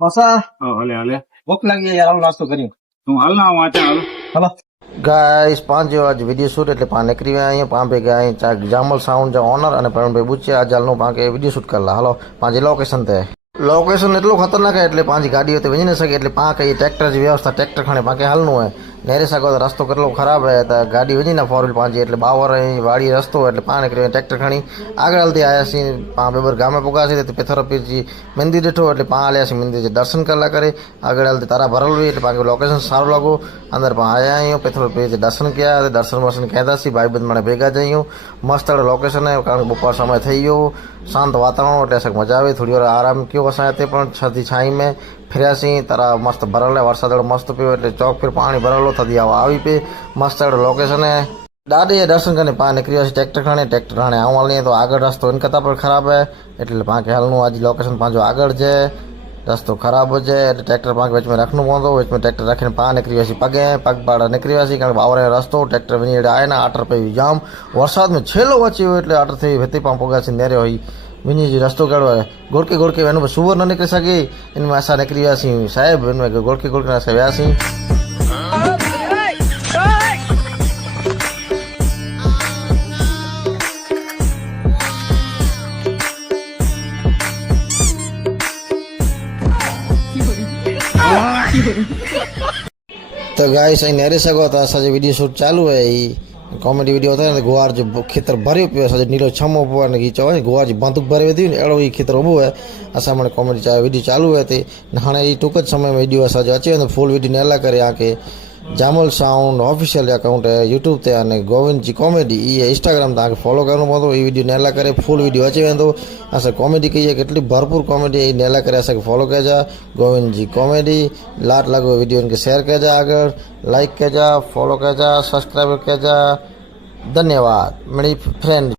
પાછા હલે હલે ભૂખ લાગી યાર આવું નાસ્તો કરી તું હાલ ના વાંચે હાલ હલો ગાઈસ 5 જેવા જ વિડીયો શૂટ એટલે પા નીકળી ગયા અહીંયા પા ભેગા અહીં જામલ સાઉન્ડ जा ઓનર અને પ્રવીણભાઈ બુચ્ચે આ જાલનું પા કે વિડીયો શૂટ કરલા હાલો પાંચી લોકેશન તે લોકેશન એટલું ખતરનાક હે એટલે પાંચી ગાડીઓ તે વજી ન શકે એટલે પા કઈ ટ્રેક્ટર જે વ્યવસ્થા ટ્રેક્ટર ખાણે પા કે હાલનું હે નેરે સગો રસ્તો કેટલો ખરાબ હે તો ગાડી વજી ના 4 વ્હીલ પાંચી એટલે બાવર અહીં વાડી રસ્તો એટલે પા નીકળી ટ્રેક્ટર ખાણી આગળ હાલતી આયા સી પા બેબર ગામે પોગાસી તે પેથર પીજી મંદિર દેઠો એટલે પા આલ્યા સી મંદિર દર્શન કરલા કરે આગળ હાલતી તારા ભરલ હોય એટલે પા કે લોકેશન સારું લાગો અંદર પા આયા અહીં પેથર પીજી દર્શન किया दर्शन वर्शन कहता सी भाई बंद मैं भेगा जाइयो मस्त लोकेशन है कारण बपोर समय थी गयो शांत वातावरण એટલે સક મજા આવે થોડી વાર આરામ કયો વસાય તે પણ છતી છાઈ મેં ફર્યા સી તારા મસ્ત ભરેલો વરસાદ મસ્ત પીયો એટલે ચોક પર પાણી ભરેલો થતી આવી પે મસ્ત લોકેશન है દાદે દર્શન કરીને પા નીકળ્યો છે ટ્રેક્ટર ખાણે આવવાલ નહીં તો આગળ રસ્તો ઇનકતા પર ખરાબ है એટલે પા કે હાલનું આજ લોકેશન પાંજો આગળ છે रस्तो खराब हो जाए ट्रैक्टर पाक बीच में रखना पड़ो बीच में ट्रैक्टर रखने पा निकली पगे पग पाड़ा निकली कारण बावर रस्तो ट्रैक्टर वही आए ना आटर पे जाम वरसाद में छेलो बची हुई एट आटर थी भेती पा पोगा नेरे हुई वही जी रस्तो कड़ो है गोड़के एन सुवर न निकली सके इनमें असा निकली वियासी साहेब इनमें गोड़के वियासी तो गाइस अँ नेरे सगो तो असांजो वीडियो शूट चालू है कॉमेडी वीडियो होता है गुआर जो खेतर भरियो पियो असांजो नीलो छमो पो ने चवो गुआर जी बंदूक भरे थी अड़ो ही खेतर उभो है असां मन कॉमेडी वीडियो चालू है ते हाणे टूंक ज समय में वीडियो असांजो अचे वेंदो फुल वीडियो न ला करे आके जामल साउंड ऑफिशियल अकाउंट है यूट्यूब ते अने गोविंद जी कॉमेडी ये इंस्टाग्राम तक फॉलो करणो पवंदो ई वीडियो नेला करे फुल वीडियो अची वेंदो असां कॉमेडी कई केटली भरपूर कॉमेडी नेला करे असां फॉलो कजा गोविंद जी कॉमेडी लाट लगो वीडियो इनके शेयर कजा आगर लाइक कजा फॉलो कजा सब्सक्राइब कजा धन्यवाद मेरी फ्रेंड।